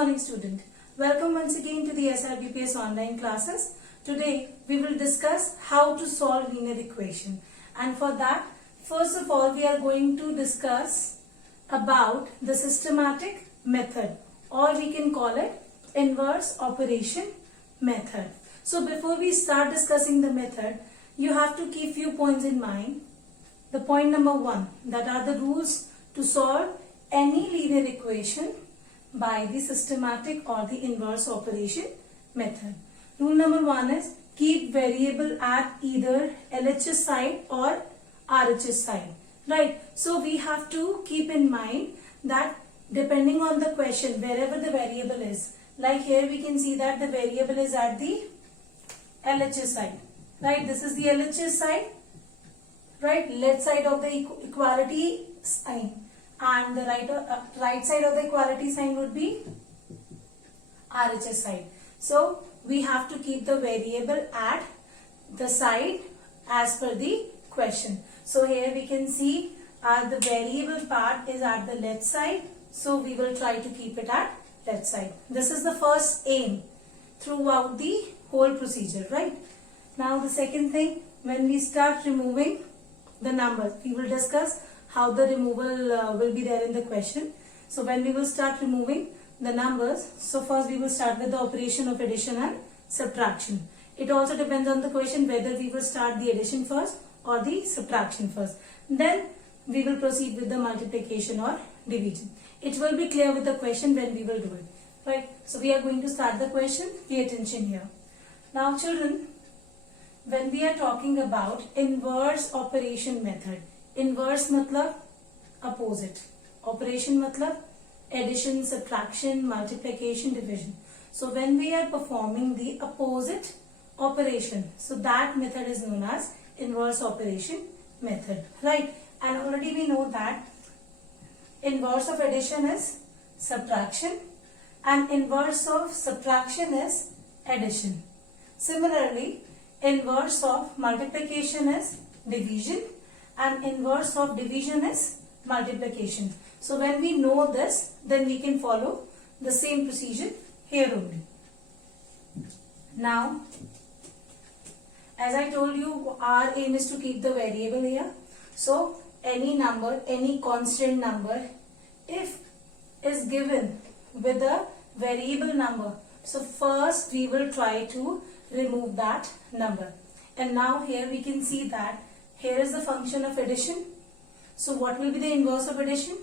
morning, student. Welcome once again to the SRBPS online classes. Today we will discuss how to solve linear equation, and for that first of all we are going to discuss about the systematic method, or we can call it inverse operation method. So before we start discussing the method, you have to keep few points in mind. The point number 1, that are the rules to solve any linear equation by the systematic or the inverse operation method. Rule number 1 is keep variable at either LHS side or RHS side. Right. So we have to keep in mind that depending on the question, wherever the variable is, like here we can see that the variable is at the LHS side. Right. This is the LHS side. Right. Left side of the equality sign. And the right side of the equality sign would be RHS side. So we have to keep the variable at the side as per the question. So here we can see the variable part is at the left side. So we will try to keep it at left side. This is the first aim throughout the whole procedure, right? Now the second thing, when we start removing the numbers, we will discuss how the removal will be there in the question. So when we will start removing the numbers, so first we will start with the operation of addition and subtraction. It also depends on the question whether we will start the addition first or the subtraction first. Then we will proceed with the multiplication or division. It will be clear with the question when we will do it. Right? So we are going to start the question. Pay attention here. Now children, when we are talking about inverse operation method, inverse मतलब opposite, operation मतलब addition, subtraction, multiplication, division. So when we are performing the opposite operation, so that method is known as inverse operation method, right? And already we know that inverse of addition is subtraction and inverse of subtraction is addition. Similarly, inverse of multiplication is division and inverse of division is multiplication. So when we know this, then we can follow the same procedure here only. Now, as I told you, our aim is to keep the variable here. So any number, any constant number, if is given with a variable number, so first we will try to remove that number. And now here we can see that here is the function of addition. So what will be the inverse of addition?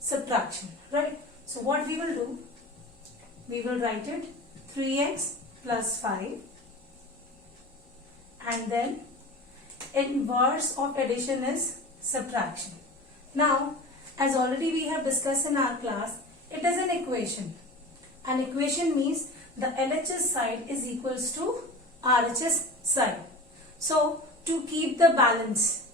Subtraction, right? So what we will do? We will write it 3x plus 5, and then inverse of addition is subtraction. Now, as already we have discussed in our class, it is an equation. An equation means the LHS side is equals to RHS side. So to keep the balance,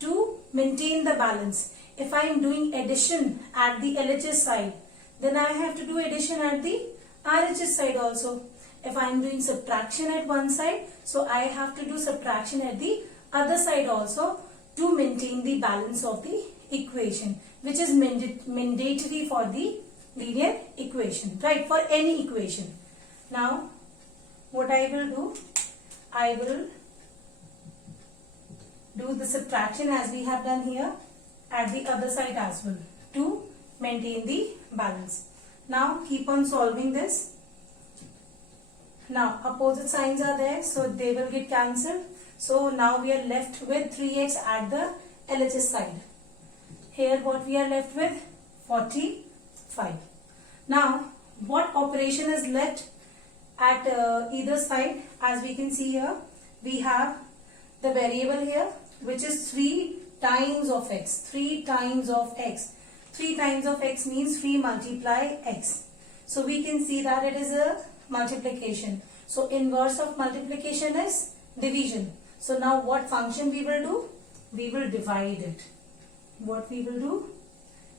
to maintain the balance, if I am doing addition at the LHS side, then I have to do addition at the RHS side also. If I am doing subtraction at one side, so I have to do subtraction at the other side also to maintain the balance of the equation, which is mandatory for the linear equation, right? For any equation. Now, what I will do, I will do the subtraction as we have done here at the other side as well to maintain the balance. Now keep on solving this. Now opposite signs are there, so they will get cancelled. So now we are left with 3x at the LHS side. Here what we are left with? 45. Now what operation is left at either side? As we can see here, we have the variable here, which is 3 times of x. 3 times of x. 3 times of x means 3 multiply x. So we can see that it is a multiplication. So inverse of multiplication is division. So now what function we will do? We will divide it. What we will do?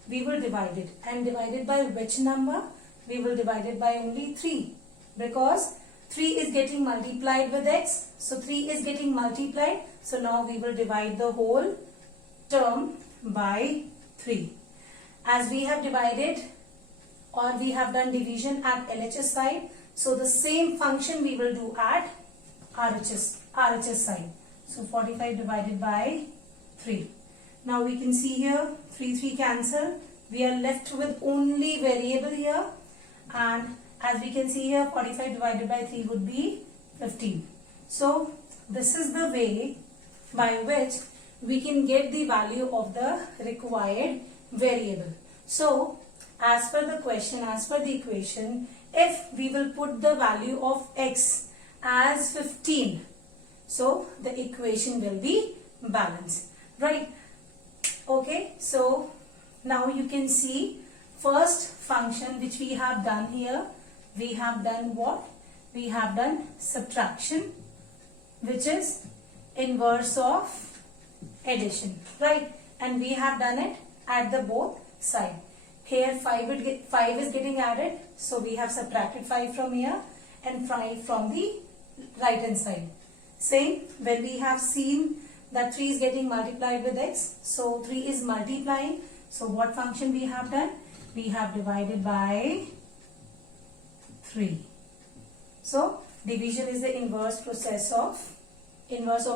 We will divide it. And divide it by which number? We will divide it by only 3. Because 3 is getting multiplied with x. So 3 is getting multiplied. So now we will divide the whole term by 3. As we have divided or we have done division at LHS side. So the same function we will do at RHS side. So 45 divided by 3. Now we can see here 3 cancel. We are left with only variable here, and as we can see here 45 divided by 3 would be 15. So this is the way by which we can get the value of the required variable. So as per the question, as per the equation, if we will put the value of x as 15, so the equation will be balanced, right? Okay, so now you can see first function which we have done here. We have done what? We have done subtraction, which is inverse of addition, right? And we have done it at the both side. Here 5 is getting added, so we have subtracted 5 from here and 5 from the right hand side. Same when we have seen that 3 is getting multiplied with x, so 3 is multiplying. So what function we have done? We have divided by 3. So division is the inverse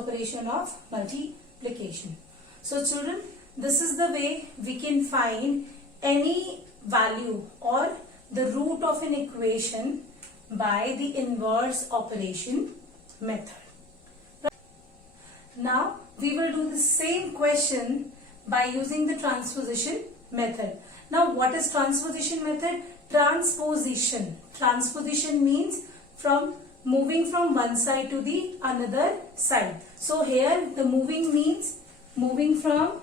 operation of multiplication. So children, this is the way we can find any value or the root of an equation by the inverse operation method. Now we will do the same question by using the transposition method. Now what is transposition method? Transposition. Transposition means from moving from one side to the another side. So here the moving means moving from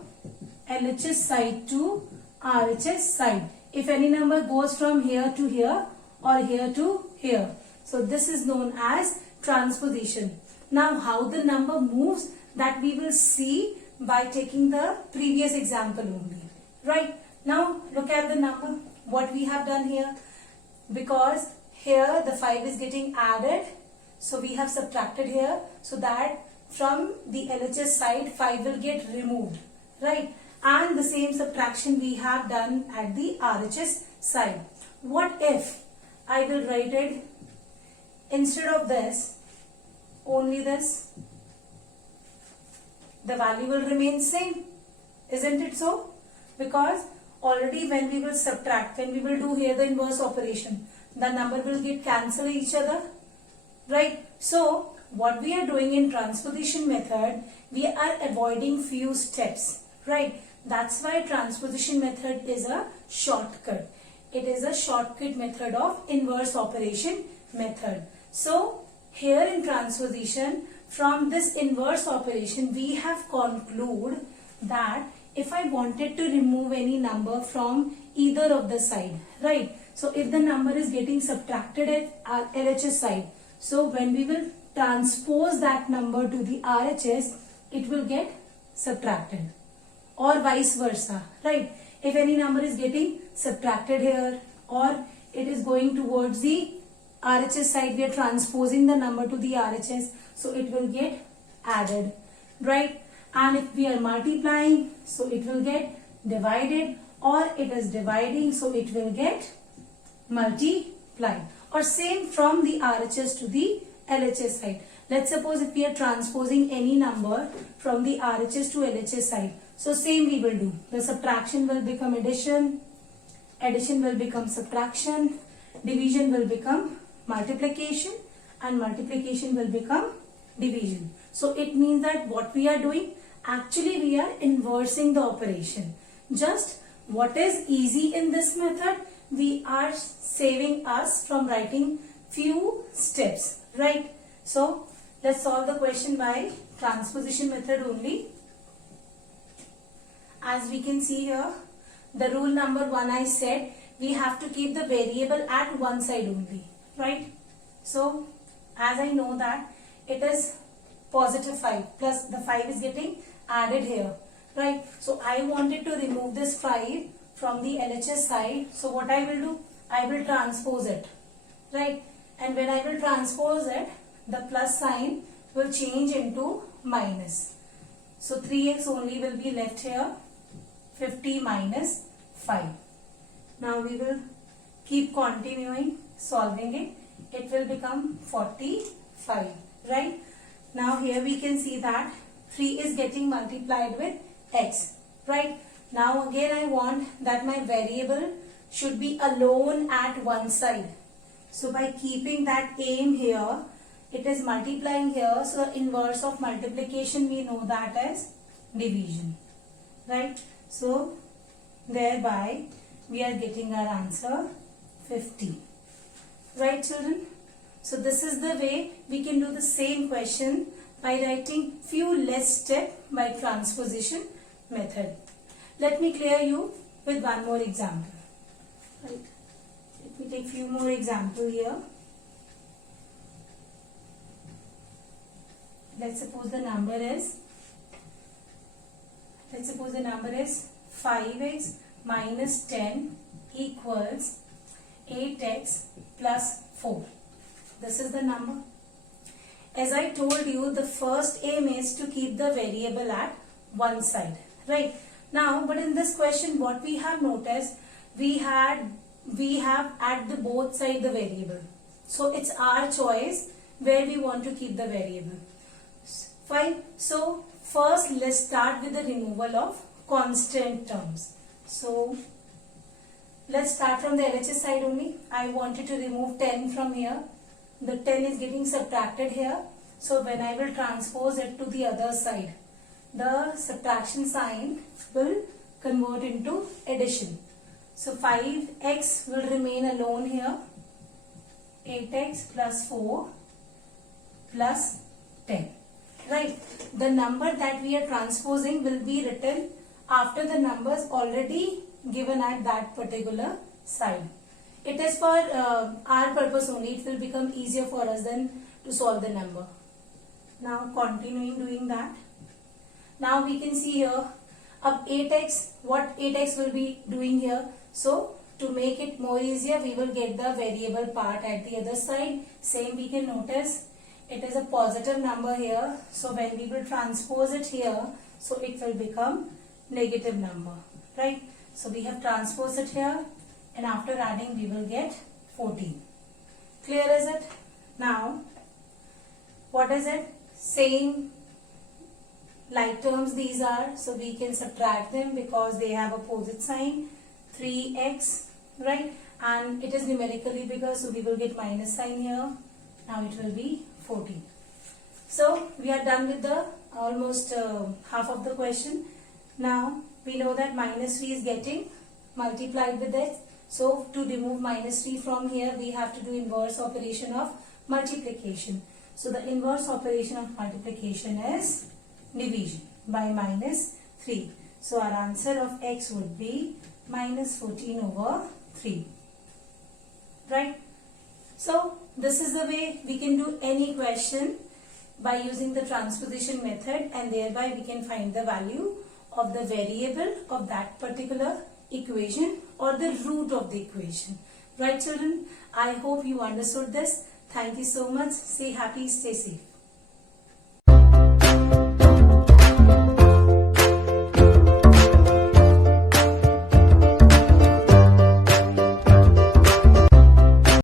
LHS side to RHS side. If any number goes from here to here or here to here, so this is known as transposition. Now how the number moves, that we will see by taking the previous example only, right? Now look at the number, what we have done here. Because here the 5 is getting added, so we have subtracted here, so that from the LHS side 5 will get removed, right? And the same subtraction we have done at the RHS side. What if I will write it instead of this, only this? The value will remain same, isn't it so? Because already when we will subtract, when we will do here the inverse operation, the number will get cancel each other, right? So what we are doing in transposition method, we are avoiding few steps, right? That's why transposition method is a shortcut. It is a shortcut method of inverse operation method. So here in transposition, from this inverse operation, we have concluded that if I wanted to remove any number from either of the side, right? So if the number is getting subtracted at LHS side, so when we will transpose that number to the RHS, it will get subtracted, or vice versa, right? If any number is getting subtracted here or it is going towards the RHS side, we are transposing the number to the RHS, so it will get added, right? And if we are multiplying, so it will get divided, or it is dividing, so it will get multiplied. Or same from the RHS to the LHS side. Let's suppose if we are transposing any number from the RHS to LHS side, so same we will do. The subtraction will become addition, addition will become subtraction, division will become multiplication, and multiplication will become division. So it means that what we are doing, actually we are inversing the operation. Just what is easy in this method, we are saving us from writing few steps, right? So let's solve the question by transposition method only. As we can see here, the rule number 1 I said, we have to keep the variable at one side only, right? So as I know that it is positive 5 plus the 5 is getting added here, right? So I wanted to remove this 5 from the LHS side. So what I will do? I will transpose it, right? And when I will transpose it, the plus sign will change into minus. So 3x only will be left here. 50 minus 5. Now we will keep continuing solving it, it will become 45, right? Now here we can see that 3 is getting multiplied with x, right? Now again I want that my variable should be alone at one side. So by keeping that aim here, it is multiplying here. So the inverse of multiplication we know that as division, right? So thereby we are getting our answer 50, right children? So this is the way we can do the same question by writing few less steps by transposition method. Let me clear you with one more example, right? Let me take few more examples here. Let's suppose the number is 5x minus 10 equals 8x plus 4. This is the number. As I told you, the first aim is to keep the variable at one side, right? Now, but in this question, what we have noticed, we have at the both side the variable. So it's our choice where we want to keep the variable. Fine. So first let's start with the removal of constant terms. So let's start from the LHS side only. I wanted to remove 10 from here. The 10 is getting subtracted here. So when I will transpose it to the other side, the subtraction sign will convert into addition. So 5x will remain alone here. 8x plus 4 plus 10. Right. The number that we are transposing will be written after the numbers already given at that particular side. It is for our purpose only. It will become easier for us then to solve the number. Now continuing doing that. Now we can see here of 8x, what 8x will be doing here. So to make it more easier, we will get the variable part at the other side. Same we can notice. It is a positive number here. So when we will transpose it here, so it will become negative number, right? So we have transposed it here, and after adding we will get 14. Clear is it? Now, what is it? Same like terms these are. So we can subtract them because they have opposite sign. 3x, right? And it is numerically bigger, so we will get minus sign here. Now it will be 14. So we are done with the almost half of the question. Now we know that minus 3 is getting multiplied with x. So to remove minus 3 from here, we have to do inverse operation of multiplication. So the inverse operation of multiplication is division by minus 3. So our answer of x would be minus 14 over 3. Right? So this is the way we can do any question by using the transposition method, and thereby we can find the value of the variable of that particular equation or the root of the equation. Right children? I hope you understood this. Thank you so much. Stay happy, stay safe.